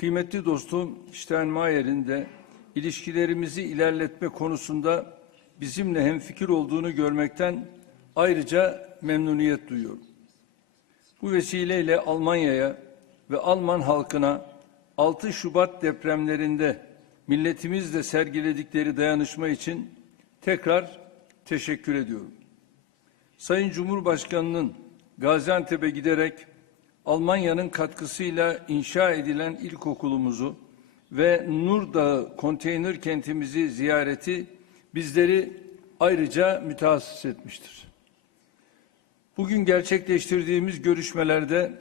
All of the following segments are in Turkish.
Kıymetli dostum Steinmeier'in de ilişkilerimizi ilerletme konusunda bizimle hemfikir olduğunu görmekten ayrıca memnuniyet duyuyorum. Bu vesileyle Almanya'ya ve Alman halkına 6 Şubat depremlerinde milletimizle sergiledikleri dayanışma için tekrar teşekkür ediyorum. Sayın Cumhurbaşkanı'nın Gaziantep'e giderek Almanya'nın katkısıyla inşa edilen ilkokulumuzu ve Nur Dağı konteyner kentimizi ziyareti bizleri ayrıca mütehassıs etmiştir. Bugün gerçekleştirdiğimiz görüşmelerde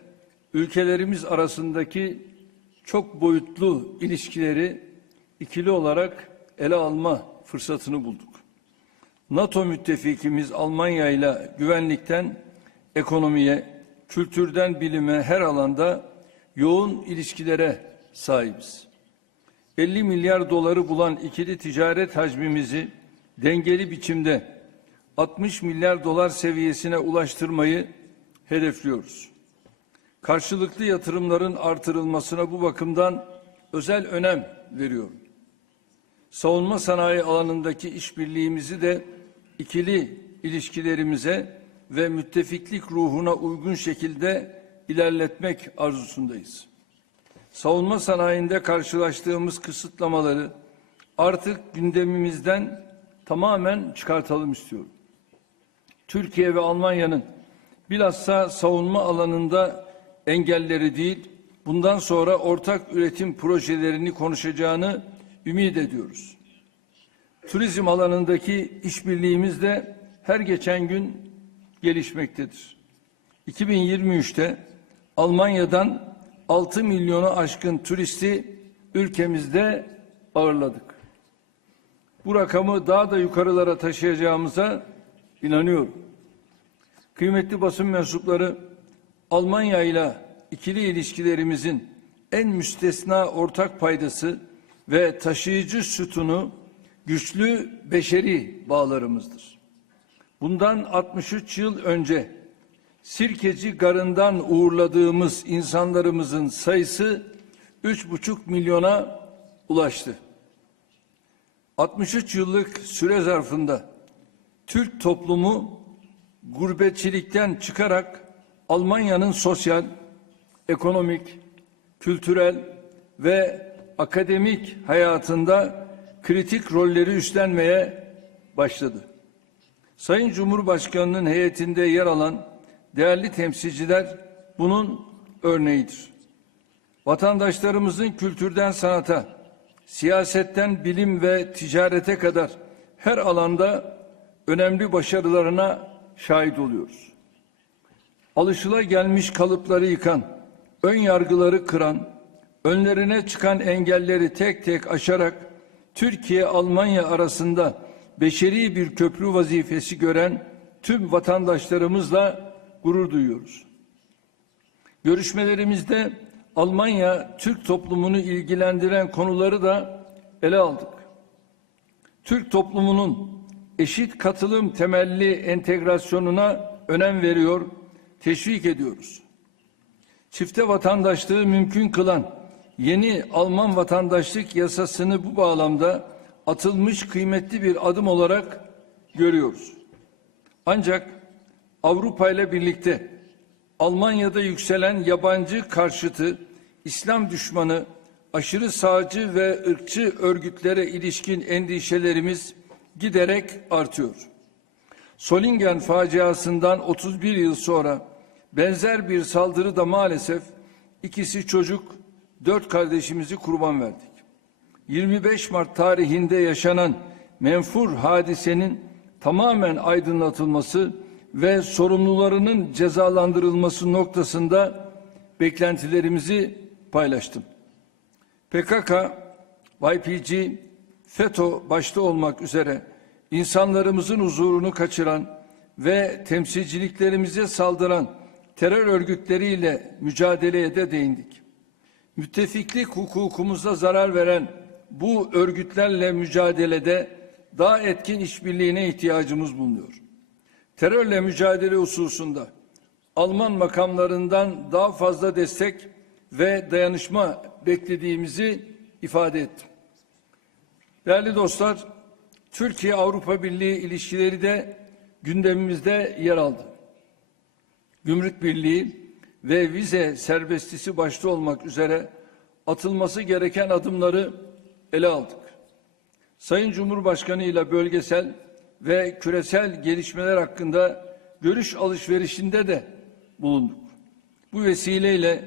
ülkelerimiz arasındaki çok boyutlu ilişkileri ikili olarak ele alma fırsatını bulduk. NATO müttefikimiz Almanya ile güvenlikten ekonomiye, kültürden bilime her alanda yoğun ilişkilere sahibiz. 50 milyar doları bulan ikili ticaret hacmimizi dengeli biçimde 60 milyar dolar seviyesine ulaştırmayı hedefliyoruz. Karşılıklı yatırımların artırılmasına bu bakımdan özel önem veriyorum. Savunma sanayi alanındaki işbirliğimizi de ikili ilişkilerimize ve müttefiklik ruhuna uygun şekilde ilerletmek arzusundayız. Savunma sanayinde karşılaştığımız kısıtlamaları artık gündemimizden tamamen çıkartalım istiyorum. Türkiye ve Almanya'nın bilhassa savunma alanında engelleri değil, bundan sonra ortak üretim projelerini konuşacağını ümit ediyoruz. Turizm alanındaki işbirliğimiz de her geçen gün gelişmektedir. 2023'te Almanya'dan 6 milyonu aşkın turisti ülkemizde ağırladık. Bu rakamı daha da yukarılara taşıyacağımıza inanıyorum. Kıymetli basın mensupları Almanya ile ikili ilişkilerimizin en müstesna ortak paydası ve taşıyıcı sütunu güçlü beşeri bağlarımızdır. Bundan 63 yıl önce Sirkeci Garı'ndan uğurladığımız insanlarımızın sayısı 3,5 milyona ulaştı. 63 yıllık süre zarfında Türk toplumu gurbetçilikten çıkarak Almanya'nın sosyal, ekonomik, kültürel ve akademik hayatında kritik rolleri üstlenmeye başladı. Sayın Cumhurbaşkanı'nın heyetinde yer alan değerli temsilciler bunun örneğidir. Vatandaşlarımızın kültürden sanata, siyasetten bilim ve ticarete kadar her alanda önemli başarılarına şahit oluyoruz. Alışıla gelmiş kalıpları yıkan, ön yargıları kıran, önlerine çıkan engelleri tek tek aşarak Türkiye-Almanya arasında beşeri bir köprü vazifesi gören tüm vatandaşlarımızla gurur duyuyoruz. Görüşmelerimizde Almanya Türk toplumunu ilgilendiren konuları da ele aldık. Türk toplumunun eşit katılım temelli entegrasyonuna önem veriyor, teşvik ediyoruz. Çifte vatandaşlığı mümkün kılan yeni Alman vatandaşlık yasasını bu bağlamda atılmış kıymetli bir adım olarak görüyoruz. Ancak Avrupa ile birlikte Almanya'da yükselen yabancı karşıtı, İslam düşmanı, aşırı sağcı ve ırkçı örgütlere ilişkin endişelerimiz giderek artıyor. Solingen faciasından 31 yıl sonra benzer bir saldırı da maalesef ikisi çocuk, dört kardeşimizi kurban verdik. 25 Mart tarihinde yaşanan menfur hadisenin tamamen aydınlatılması ve sorumlularının cezalandırılması noktasında beklentilerimizi paylaştım. PKK, YPG, FETÖ başta olmak üzere insanlarımızın huzurunu kaçıran ve temsilciliklerimize saldıran terör örgütleriyle mücadeleye de değindik. Müttefiklik hukukumuza zarar veren bu örgütlerle mücadelede daha etkin işbirliğine ihtiyacımız bulunuyor. Terörle mücadele hususunda Alman makamlarından daha fazla destek ve dayanışma beklediğimizi ifade ettim. Değerli dostlar, Türkiye-Avrupa Birliği ilişkileri de gündemimizde yer aldı. Gümrük Birliği ve vize serbestisi başta olmak üzere atılması gereken adımları ele aldık. Sayın Cumhurbaşkanı ile bölgesel ve küresel gelişmeler hakkında görüş alışverişinde de bulunduk. Bu vesileyle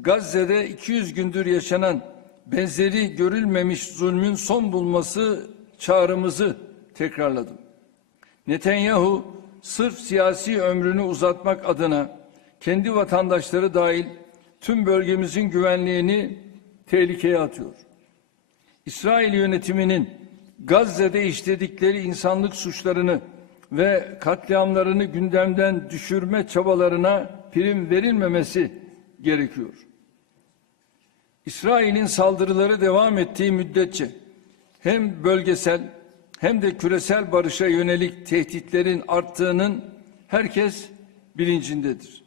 Gazze'de 200 gündür yaşanan benzeri görülmemiş zulmün son bulması çağrımızı tekrarladım. Netanyahu sırf siyasi ömrünü uzatmak adına kendi vatandaşları dahil tüm bölgemizin güvenliğini tehlikeye atıyor. İsrail yönetiminin Gazze'de işledikleri insanlık suçlarını ve katliamlarını gündemden düşürme çabalarına prim verilmemesi gerekiyor. İsrail'in saldırıları devam ettiği müddetçe hem bölgesel hem de küresel barışa yönelik tehditlerin arttığının herkes bilincindedir.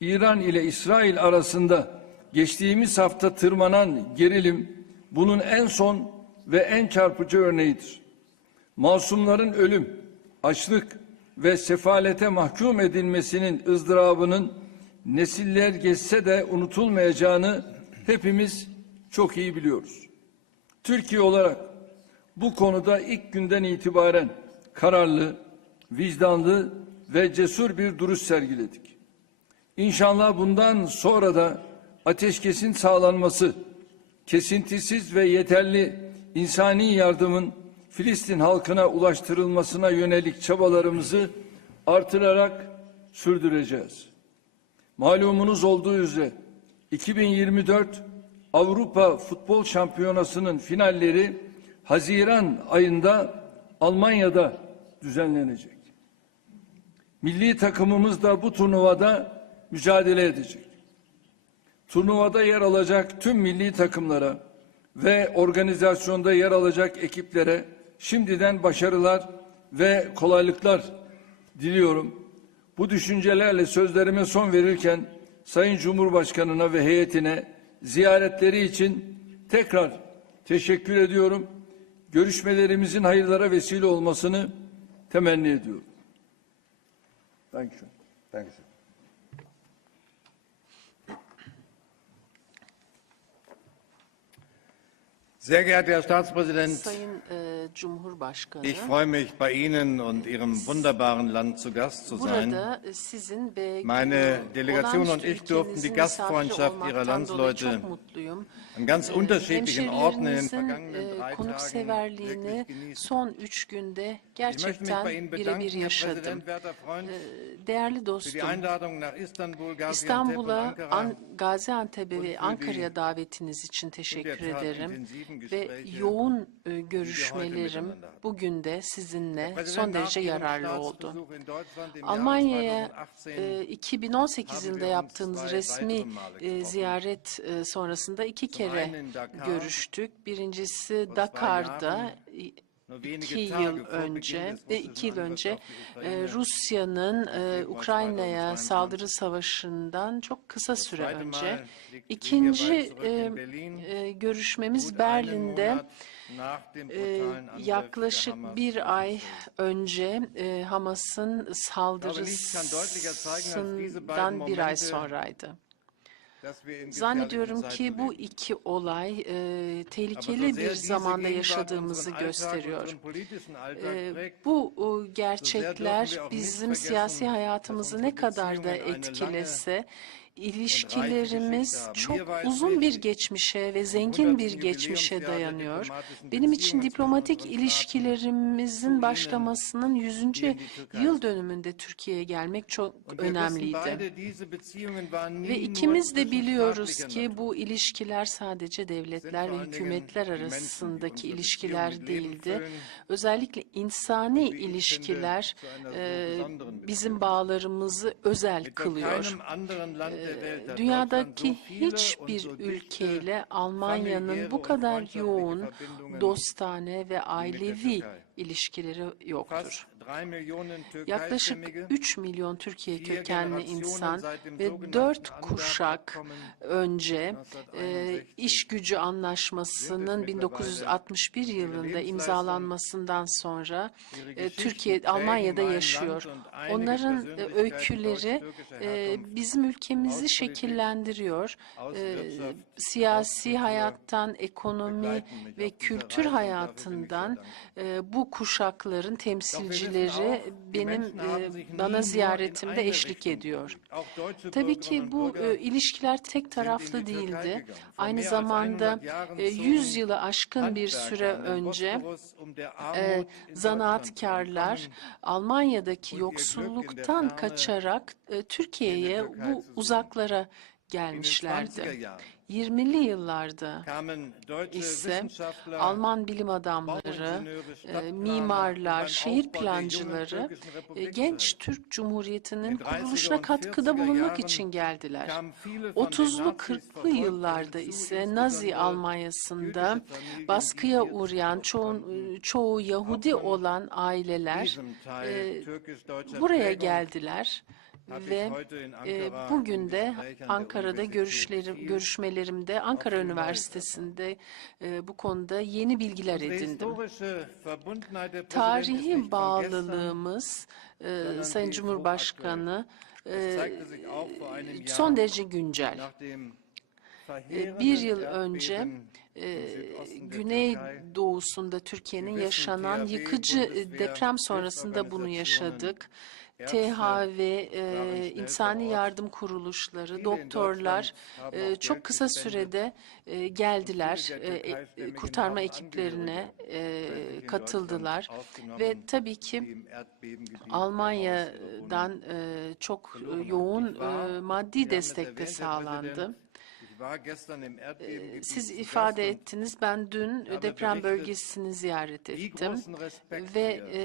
İran ile İsrail arasında geçtiğimiz hafta tırmanan gerilim bunun en son ve en çarpıcı örneğidir. Masumların ölüm, açlık ve sefalete mahkum edilmesinin ızdırabının nesiller geçse de unutulmayacağını hepimiz çok iyi biliyoruz. Türkiye olarak bu konuda ilk günden itibaren kararlı, vicdanlı ve cesur bir duruş sergiledik. İnşallah bundan sonra da ateşkesin sağlanması, kesintisiz ve yeterli insani yardımın Filistin halkına ulaştırılmasına yönelik çabalarımızı artırarak sürdüreceğiz. Malumunuz olduğu üzere 2024 Avrupa Futbol Şampiyonası'nın finalleri Haziran ayında Almanya'da düzenlenecek. Milli takımımız da bu turnuvada mücadele edecek. Turnuvada yer alacak tüm milli takımlara ve organizasyonda yer alacak ekiplere şimdiden başarılar ve kolaylıklar diliyorum. Bu düşüncelerle sözlerime son verirken Sayın Cumhurbaşkanına ve heyetine ziyaretleri için tekrar teşekkür ediyorum. Görüşmelerimizin hayırlara vesile olmasını temenni ediyorum. Dankeschön. Dankeschön. Sehr geehrter Herr Staatspräsident, e, ich freue mich, bei Ihnen und Ihrem wunderbaren Land zu Gast zu sein. Meine Delegation und ich durften die Gastfreundschaft Ihrer Landsleute. An ganz unterschiedlichen Orten in den Hemşerilerinizin vergangenen e, drei konukseverliğini son üç günde gerçekten birebir yaşadım. Präsident Werter Freund, E, Değerli dostum, İstanbul'a. An Gaziantep'e ve Ankara'ya davetiniz için teşekkür ederim. Ve yoğun e, görüşmelerim bugün de sizinle son derece yararlı oldu. Almanya'ya 2018 e, 2018 haben yılında yaptığınız resmi ziyaret sonrasında iki Zum kere görüştük. Birincisi Dakar'da iki yıl önce ve iki yıl önce e, Rusya'nın e, Ukrayna'ya 2022. saldırı savaşından çok kısa süre önce. İkinci e, e, görüşmemiz Berlin'de. Yaklaşık bir ay önce e, Hamas'ın saldırısından bir ay sonraydı. Zannediyorum ki bu iki olay e, tehlikeli bir zamanda yaşadığımızı gösteriyor. E, bu e, gerçekler bizim siyasi hayatımızı ne kadar da etkilese, ilişkilerimiz haben. çok uzun bir geçmişe ve zengin bir 100. geçmişe dayanıyor. Benim için diplomatik ilişkilerimizin başlamasının 100. in die Türkei. yıl dönümünde Türkiye'ye gelmek çok önemliydi. Ve ikimiz de biliyoruz ki bu ilişkiler sadece devletler ve hükümetler arasındaki ilişkiler değildi. Özellikle insani ilişkiler e, bizim bağlarımızı özel kılıyor. keinem hat Dünyadaki hiçbir ülkeyle Almanya'nın bu kadar yoğun dostane ve ailevi ilişkileri yoktur. 3 Millionen Yaklaşık Türkeistämmige, 3 milyon Türkiye kökenli insan ve sogenannten 4 Angabe kuşak önce e, 1961 iş gücü anlaşmasının 1961 yılında imzalanmasından sonra e, Türkiye, Almanya'da yaşıyor. Onların e, öyküleri e, bizim ülkemizi şekillendiriyor. E, siyasi hayattan, ekonomi ve kültür hayatından e, bu kuşakların temsilcileri benim e, bana ziyaretimde eşlik ediyor. Tabii ki bu e, ilişkiler tek taraflı değildi. Aynı zamanda e, 100 yılı aşkın bir süre önce e, zanaatkarlar Almanya'daki yoksulluktan kaçarak e, Türkiye'ye bu uzaklara gelmişlerdi. 20'li yıllarda ise Alman bilim adamları, e, mimarlar, şehir plancıları e, genç Türk Cumhuriyeti'nin kuruluşuna katkıda bulunmak için geldiler. 30'lu 40'lı yıllarda ise Nazi Almanyası'nda baskıya uğrayan çoğu, çoğu Yahudi olan aileler e, buraya geldiler ve e, bugün de Ankara'da görüşlerim, görüşmelerimde Ankara Üniversitesi'nde e, bu konuda yeni bilgiler edindim. Tarihi bağlılığımız e, Sayın Cumhurbaşkanı e, son derece güncel. E, Bir yıl önce e, Güney doğusunda Türkiye'nin yaşanan yıkıcı deprem sonrasında bunu yaşadık. THV, e, insani yardım kuruluşları, doktorlar e, çok kısa sürede e, geldiler, e, kurtarma ekiplerine e, katıldılar ve tabii ki Almanya'dan e, çok yoğun e, maddi destek de sağlandı. E, Siz ifade ettiniz, ben dün deprem bölgesini ziyaret ettim ve e,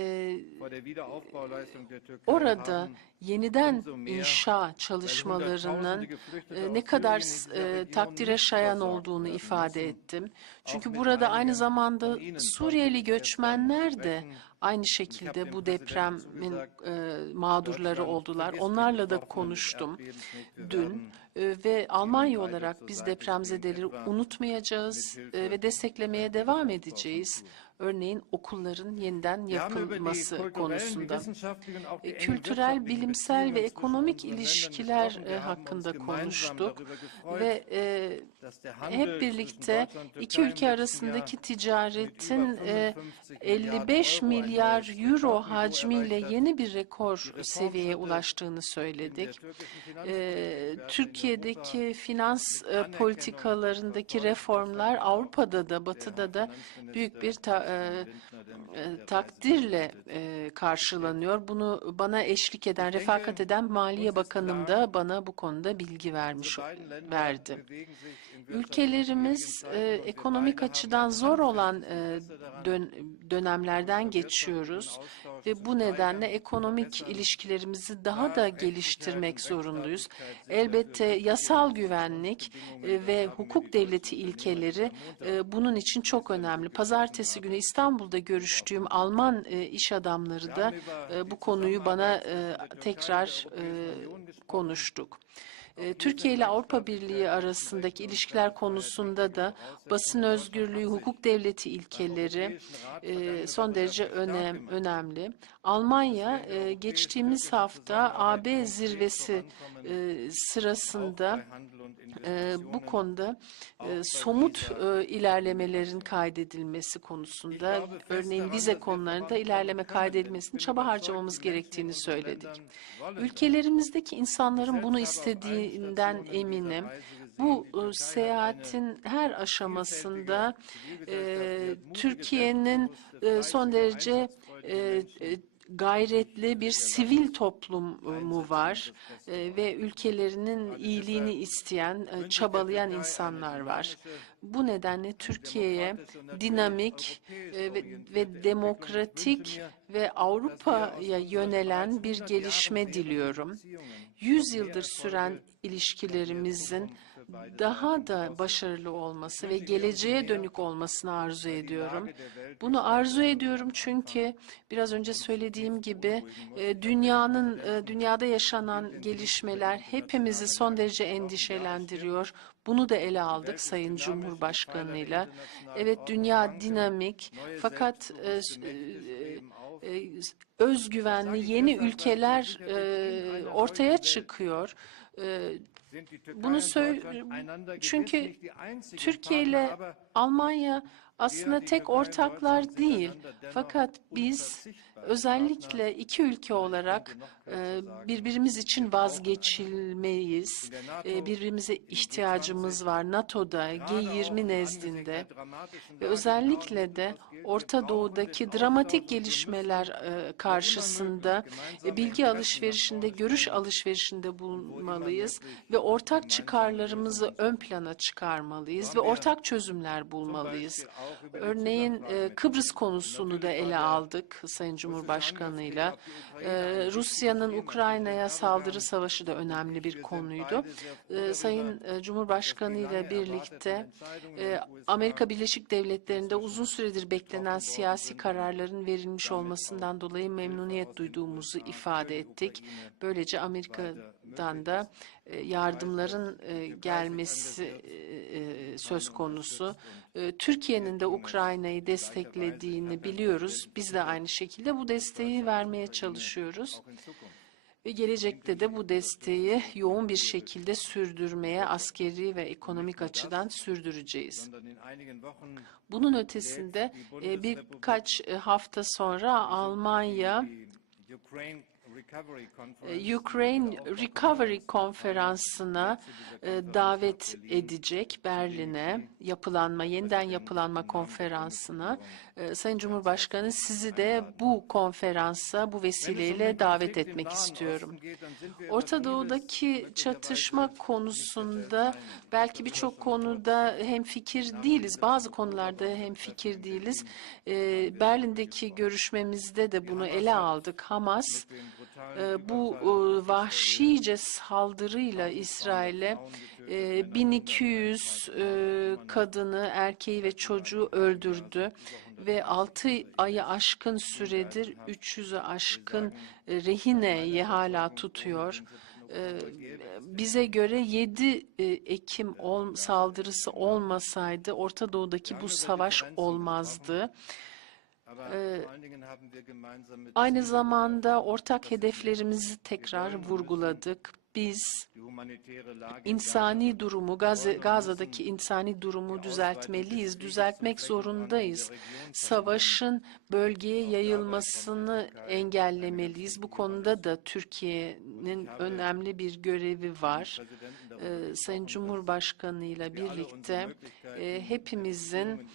orada yeniden inşa çalışmalarının e, ne kadar e, takdire şayan olduğunu ifade ettim. Çünkü burada aynı zamanda Suriyeli göçmenler de aynı şekilde bu depremin e, mağdurları oldular. Onlarla da konuştum dün E, ve Almanya olarak biz depremzedeleri unutmayacağız e, ve desteklemeye devam edeceğiz. Örneğin okulların yeniden yapılması konusunda. E, Kültürel, bilimsel ve ekonomik ilişkiler e, hakkında konuştuk ve e, hep birlikte iki ülke arasındaki ticaretin e, 55 milyar euro hacmiyle yeni bir rekor seviyeye ulaştığını söyledik. E, Türkiye'deki finans e, politikalarındaki reformlar Avrupa'da da Batı'da da büyük bir ta- e, e, takdirle e, karşılanıyor. Bunu bana eşlik eden, refakat eden Maliye Bakanım da bana bu konuda bilgi vermiş verdi. Ülkelerimiz e, ekonomik açıdan zor olan e, dön, dönemlerden geçiyoruz ve bu nedenle ekonomik ilişkilerimizi daha da geliştirmek zorundayız. Elbette yasal güvenlik e, ve hukuk devleti ilkeleri e, bunun için çok önemli. Pazartesi günü İstanbul'da görüştüğüm Alman e, iş adamları da e, bu konuyu bana e, tekrar e, konuştuk. E, Türkiye ile Avrupa Birliği arasındaki ilişkiler konusunda da basın özgürlüğü, hukuk devleti ilkeleri e, son derece önem, önemli. Almanya e, geçtiğimiz hafta AB zirvesi e, sırasında bu konuda somut ilerlemelerin kaydedilmesi konusunda, örneğin vize konularında ilerleme kaydedilmesini çaba harcamamız gerektiğini söyledik. Ülkelerimizdeki insanların bunu istediğinden eminim. Bu e, seyahatin her aşamasında e, Türkiye'nin e, son derece e, e, gayretli bir sivil toplumu var e, ve ülkelerinin iyiliğini isteyen, çabalayan insanlar var. Bu nedenle Türkiye'ye dinamik ve demokratik ve Avrupa'ya yönelen bir gelişme diliyorum. Yüz yıldır süren ilişkilerimizin daha da başarılı olması ve geleceğe dönük olmasını arzu ediyorum. Bunu arzu ediyorum çünkü biraz önce söylediğim gibi e, dünyanın e, dünyada yaşanan gelişmeler hepimizi son derece endişelendiriyor. Bunu da ele aldık Sayın Cumhurbaşkanıyla. Evet dünya dinamik fakat e, özgüvenli yeni ülkeler ortaya çıkıyor. Bunu söyle çünkü Türkiye ile Almanya aslında tek ortaklar değil. Fakat biz özellikle iki ülke olarak e, birbirimiz için vazgeçilmeyiz. E, Birbirimize ihtiyacımız var NATO'da, G20 nezdinde ve özellikle de Orta Doğu'daki dramatik gelişmeler e, karşısında bilgi alışverişinde, görüş alışverişinde bulunmalıyız ve ortak çıkarlarımızı ön plana çıkarmalıyız ve ortak çözümler bulmalıyız. Örneğin Kıbrıs konusunu da ele aldık Sayın Cumhurbaşkanı'yla. E, Rusya'nın Ukrayna'ya saldırı savaşı da önemli bir konuydu. E, Sayın e, Cumhurbaşkanı ile birlikte e, Amerika Birleşik Devletleri'nde uzun süredir beklenen siyasi kararların verilmiş olmasından dolayı memnuniyet duyduğumuzu ifade ettik. Böylece Amerika'dan da yardımların gelmesi söz konusu. Türkiye'nin de Ukrayna'yı desteklediğini biliyoruz. Biz de aynı şekilde bu desteği vermeye çalışıyoruz. Ve gelecekte de bu desteği yoğun bir şekilde sürdürmeye askeri ve ekonomik açıdan sürdüreceğiz. Bunun ötesinde birkaç hafta sonra Almanya Ukraine Recovery Konferansı'na davet edecek Berlin'e yapılanma, yeniden yapılanma konferansına. E, Sayın Cumhurbaşkanı sizi de bu konferansa bu vesileyle davet etmek istiyorum. Orta Doğu'daki çatışma konusunda belki birçok konuda hem fikir değiliz. Bazı konularda hem fikir değiliz. E, Berlin'deki görüşmemizde de bunu ele aldık. Hamas bu e, vahşice saldırıyla İsrail'e e, 1200 e, kadını, erkeği ve çocuğu öldürdü ve 6 ayı aşkın süredir 300'ü aşkın e, rehineyi hala tutuyor. E, Bize göre 7 e, Ekim saldırısı olmasaydı Orta Doğu'daki bu savaş olmazdı. Aynı zamanda ortak hedeflerimizi tekrar vurguladık. Biz insani durumu, Gazze, Gazze'daki insani durumu düzeltmeliyiz, düzeltmek zorundayız. Savaşın bölgeye yayılmasını engellemeliyiz. Bu konuda da Türkiye'nin önemli bir görevi var. Ee, Sayın Cumhurbaşkanı ile birlikte e, hepimizin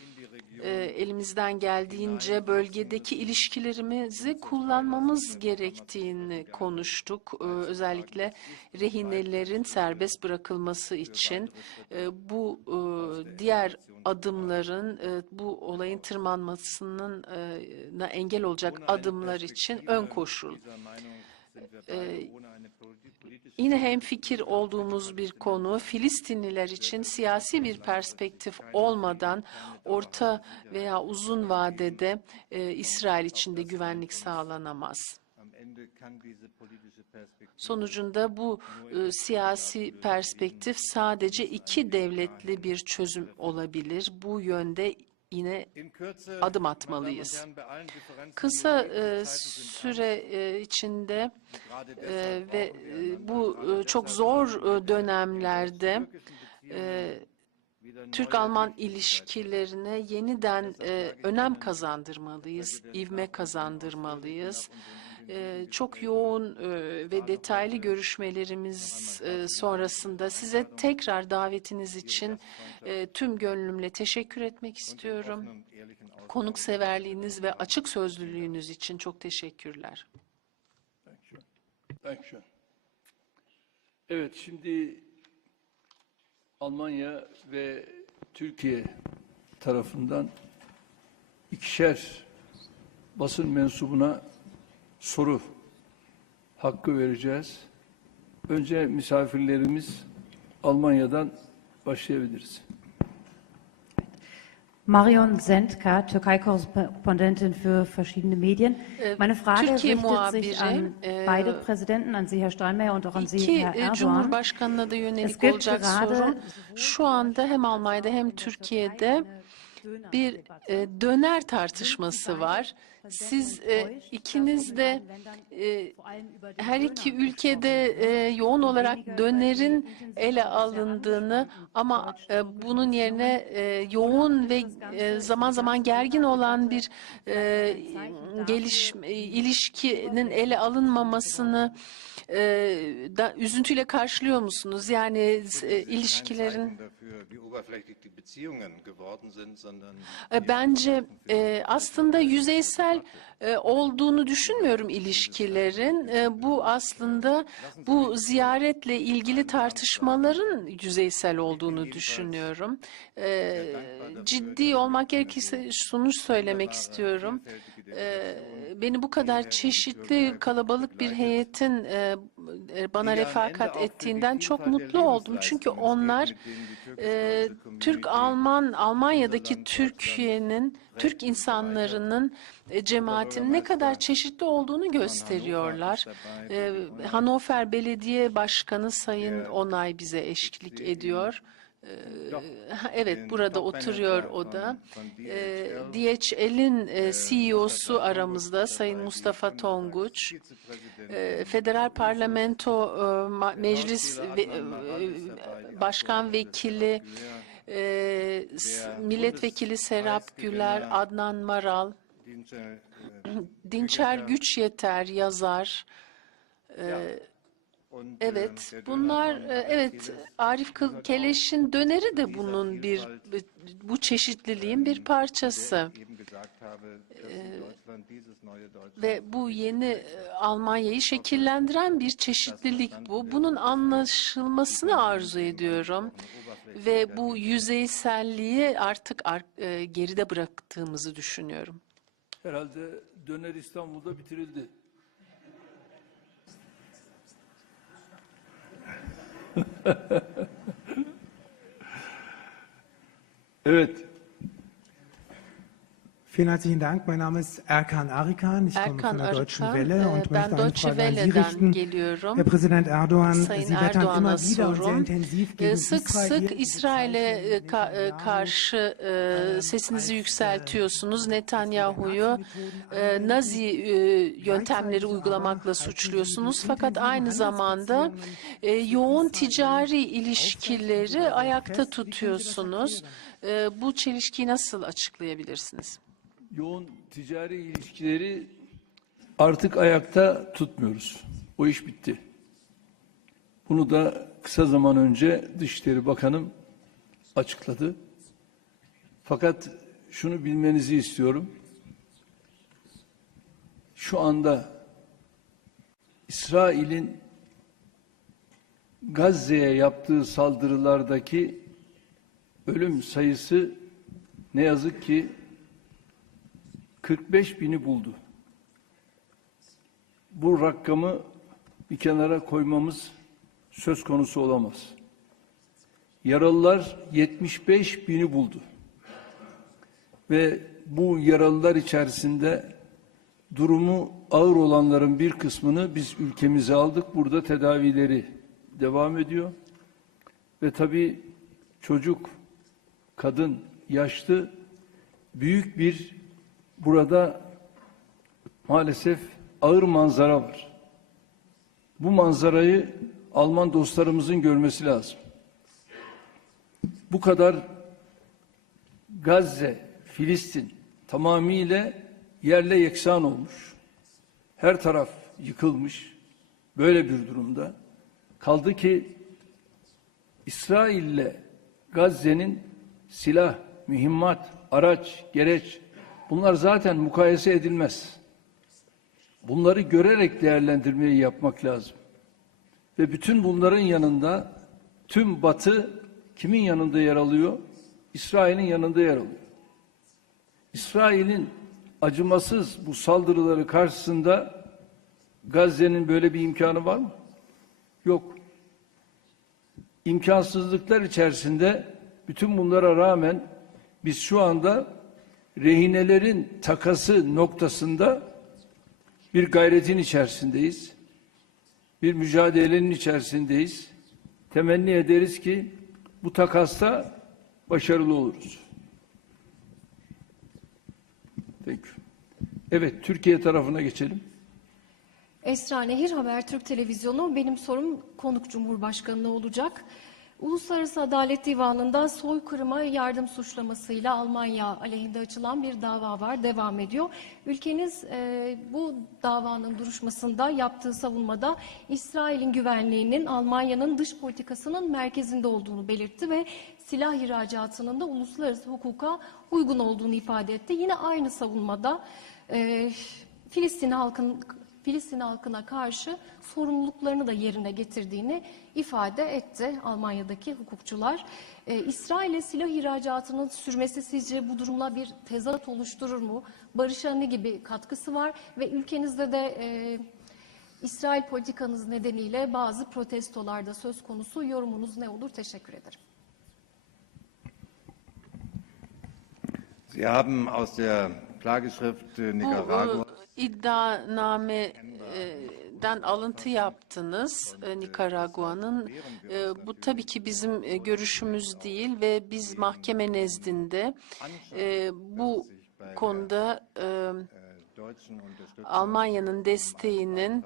e, elimizden geldiğince bölgedeki ilişkilerimizi kullanmamız gerektiğini konuştuk. E, özellikle rehinelerin serbest bırakılması için. e, bu e, diğer adımların e, bu olayın tırmanmasının e, engel olacak adımlar için ön koşul. Yine hem fikir olduğumuz bir konu Filistinliler için siyasi bir perspektif olmadan orta veya uzun vadede e, İsrail için de güvenlik sağlanamaz. Sonucunda bu e, siyasi perspektif sadece iki devletli bir çözüm olabilir. Bu yönde yine adım atmalıyız. Kısa e, süre e, içinde e, ve e, bu e, çok zor e, dönemlerde e, Türk-Alman ilişkilerine yeniden e, önem kazandırmalıyız, ivme kazandırmalıyız. E, çok yoğun e, ve detaylı görüşmelerimiz e, sonrasında size tekrar davetiniz için e, tüm gönlümle teşekkür etmek istiyorum. Konukseverliğiniz ve açık sözlülüğünüz için çok teşekkürler. Evet, şimdi Almanya ve Türkiye tarafından ikişer basın mensubuna soru hakkı vereceğiz. Önce misafirlerimiz Almanya'dan başlayabiliriz. Marion Sendka, Türkei-Korrespondentin für verschiedene Medien. Meine Frage Türkiye richtet sich an e, beide Präsidenten, an Sie, Herr Steinmeier, und auch an Sie, Herr e, Erdoğan. Cumhurbaşkanına da Es yönelik gibt olacak gerade sorum. Şu anda hem Almanya'da hem Türkiye'de bir e, döner tartışması var. Siz e, ikiniz de e, her iki ülkede e, yoğun olarak dönerin ele alındığını ama e, bunun yerine e, yoğun ve e, zaman zaman gergin olan bir e, geliş e, ilişkinin ele alınmamasını e, da üzüntüyle karşılıyor musunuz? Yani e, ilişkilerin E, Bence e, aslında yüzeysel e, olduğunu düşünmüyorum ilişkilerin. E, bu aslında bu ziyaretle ilgili tartışmaların yüzeysel olduğunu düşünüyorum. E, ciddi olmak gerekirse şunu söylemek istiyorum. E, beni bu kadar çeşitli kalabalık bir heyetin e, bana refakat ettiğinden çok mutlu oldum. Çünkü onlar e, Türk Alman Almanya'daki Türkiye'nin Türk insanlarının e, cemaatinin ne kadar çeşitli olduğunu gösteriyorlar. E, Hannover Belediye Başkanı Sayın Onay bize eşlik ediyor. E, ha, Evet, burada oturuyor o da. E, DHL'in e, CEO'su aramızda Sayın Mustafa Tonguç. Federal Parlamento e, Meclis e, Başkan Vekili Milletvekili Serap Güler, Adnan Maral, Dinçer Güç Yeter yazar. Evet, bunlar e, evet Arif Keleş'in döneri de bunun bir bu çeşitliliğin bir parçası. Deutschland Ve bu yeni e, Almanya'yı şekillendiren bir çeşitlilik bu. Bunun anlaşılmasını arzu ediyorum. Ve bu yüzeyselliği artık ar- e, geride bıraktığımızı düşünüyorum. Herhalde döner İstanbul'da bitirildi. Evet, Vielen herzlichen Dank. Mein Name ist Erkan Arikan. Ich komme Erkan von der Deutschen Arıkan, Welle e, und möchte eine Frage an Sie richten. geliyorum. Herr Präsident Erdogan, Sayın Sie wettern immer wieder und sehr intensiv E, gegen Sık Israel. sık İsrail'e e, ka- e, karşı e, sesinizi yükseltiyorsunuz. Netanyahu'yu e, Nazi e, yöntemleri uygulamakla suçluyorsunuz. Fakat aynı zamanda e, yoğun ticari ilişkileri ayakta tutuyorsunuz. E, Bu çelişkiyi nasıl açıklayabilirsiniz? Yoğun ticari ilişkileri artık ayakta tutmuyoruz. O iş bitti. Bunu da kısa zaman önce Dışişleri Bakanım açıkladı. Fakat şunu bilmenizi istiyorum. Şu anda İsrail'in Gazze'ye yaptığı saldırılardaki ölüm sayısı ne yazık ki 45 bini buldu. Bu rakamı bir kenara koymamız söz konusu olamaz. Yaralılar 75 bini buldu. Ve bu yaralılar içerisinde durumu ağır olanların bir kısmını biz ülkemize aldık. Burada tedavileri devam ediyor. Ve tabii çocuk, kadın, yaşlı büyük bir burada maalesef ağır manzara var. Bu manzarayı Alman dostlarımızın görmesi lazım. Bu kadar Gazze, Filistin tamamıyla yerle yeksan olmuş. Her taraf yıkılmış. Böyle bir durumda. Kaldı ki İsrail'le Gazze'nin silah, mühimmat, araç, gereç bunlar zaten mukayese edilmez. Bunları görerek değerlendirmeyi yapmak lazım. Ve bütün bunların yanında tüm Batı kimin yanında yer alıyor? İsrail'in yanında yer alıyor. İsrail'in acımasız bu saldırıları karşısında Gazze'nin böyle bir imkanı var mı? Yok. imkansızlıklar içerisinde bütün bunlara rağmen biz şu anda rehinelerin takası noktasında bir gayretin içerisindeyiz. Bir mücadelenin içerisindeyiz. Temenni ederiz ki bu takasta başarılı oluruz. Peki. Evet, Türkiye tarafına geçelim. Esra Nehir Habertürk Televizyonu. Benim sorum konuk Cumhurbaşkanı'na olacak. Uluslararası Adalet Divanı'nda soykırıma yardım suçlamasıyla Almanya aleyhinde açılan bir dava var, devam ediyor. Ülkeniz e, bu davanın duruşmasında yaptığı savunmada İsrail'in güvenliğinin Almanya'nın dış politikasının merkezinde olduğunu belirtti ve silah ihracatının da uluslararası hukuka uygun olduğunu ifade etti. Yine aynı savunmada e, Filistin halkın Filistin halkına karşı sorumluluklarını da yerine getirdiğini ifade etti Almanya'daki hukukçular. Ee, İsrail'e silah ihracatının sürmesi sizce bu durumla bir tezat oluşturur mu? Barış'a ne gibi katkısı var? Ve ülkenizde de e, İsrail politikanız nedeniyle bazı protestolarda söz konusu. Yorumunuz ne olur? Teşekkür ederim. Sie haben aus der Klageschrift äh, Bu Nicaragua e, iddianameden alıntı yaptınız e, Nikaragua'nın. E, Bu tabii ki bizim e, görüşümüz değil ve biz mahkeme nezdinde bu konuda Almanya'nın desteğinin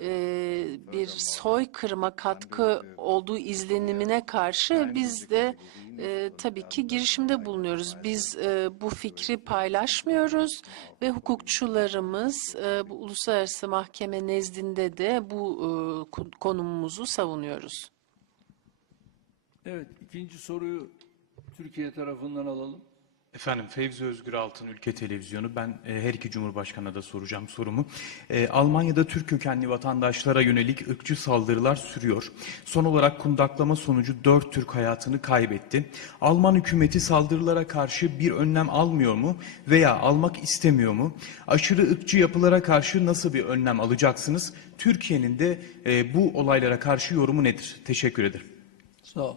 e, bir soykırıma katkı olduğu izlenimine karşı biz de e, tabii ki girişimde bulunuyoruz. Biz e, bu fikri paylaşmıyoruz ve hukukçularımız e, bu uluslararası mahkeme nezdinde de bu e, ko- konumumuzu savunuyoruz. Evet, ikinci soruyu Türkiye tarafından alalım. Efendim Fevzi Özgür Altın Ülke Televizyonu. Ben e, her iki Cumhurbaşkanı'na da soracağım sorumu. E, Almanya'da Türk kökenli vatandaşlara yönelik ırkçı saldırılar sürüyor. Son olarak kundaklama sonucu dört Türk hayatını kaybetti. Alman hükümeti saldırılara karşı bir önlem almıyor mu veya almak istemiyor mu? Aşırı ırkçı yapılara karşı nasıl bir önlem alacaksınız? Türkiye'nin de e, bu olaylara karşı yorumu nedir? Teşekkür ederim. Sağ ol.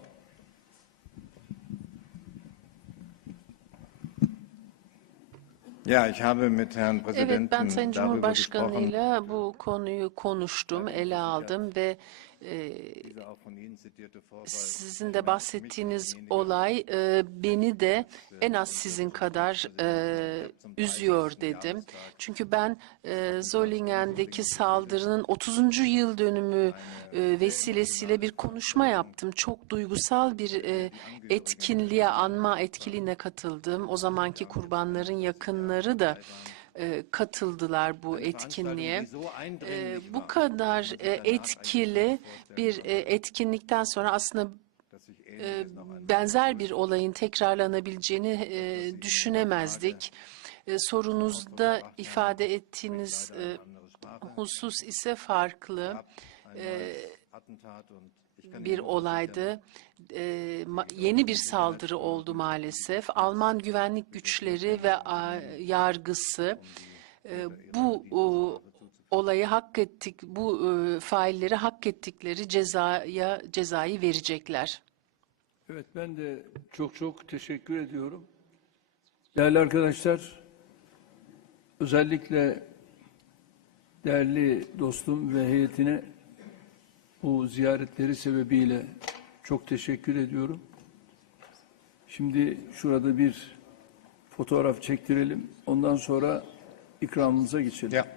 Ja, ich habe mit Herrn Präsidenten Evet ben Sayın darüber gesprochen, Cumhurbaşkanıyla bu konuyu konuştum, ele aldım ve Sizin de bahsettiğiniz olay e, beni de en az sizin kadar e, üzüyor dedim. Çünkü ben e, Zollingen'deki saldırının 30. yıl dönümü vesilesiyle bir konuşma yaptım. Çok duygusal bir etkinliğe, anma etkinliğine katıldım. O zamanki kurbanların yakınları da katıldılar bu etkinliğe. E, bu kadar e, etkili bir e, etkinlikten sonra aslında e, benzer bir olayın tekrarlanabileceğini e, düşünemezdik. E, sorunuzda ifade ettiğiniz e, husus ise farklı e, bir olaydı. E, yeni bir saldırı oldu maalesef. Alman güvenlik güçleri ve a, yargısı e, bu o, olayı hak ettik, bu e, failleri hak ettikleri cezaya cezayı verecekler. Evet, ben de çok çok teşekkür ediyorum. Değerli arkadaşlar, özellikle değerli dostum ve heyetine bu ziyaretleri sebebiyle çok teşekkür ediyorum. Şimdi şurada bir fotoğraf çektirelim. Ondan sonra ikramımıza geçelim. Ja.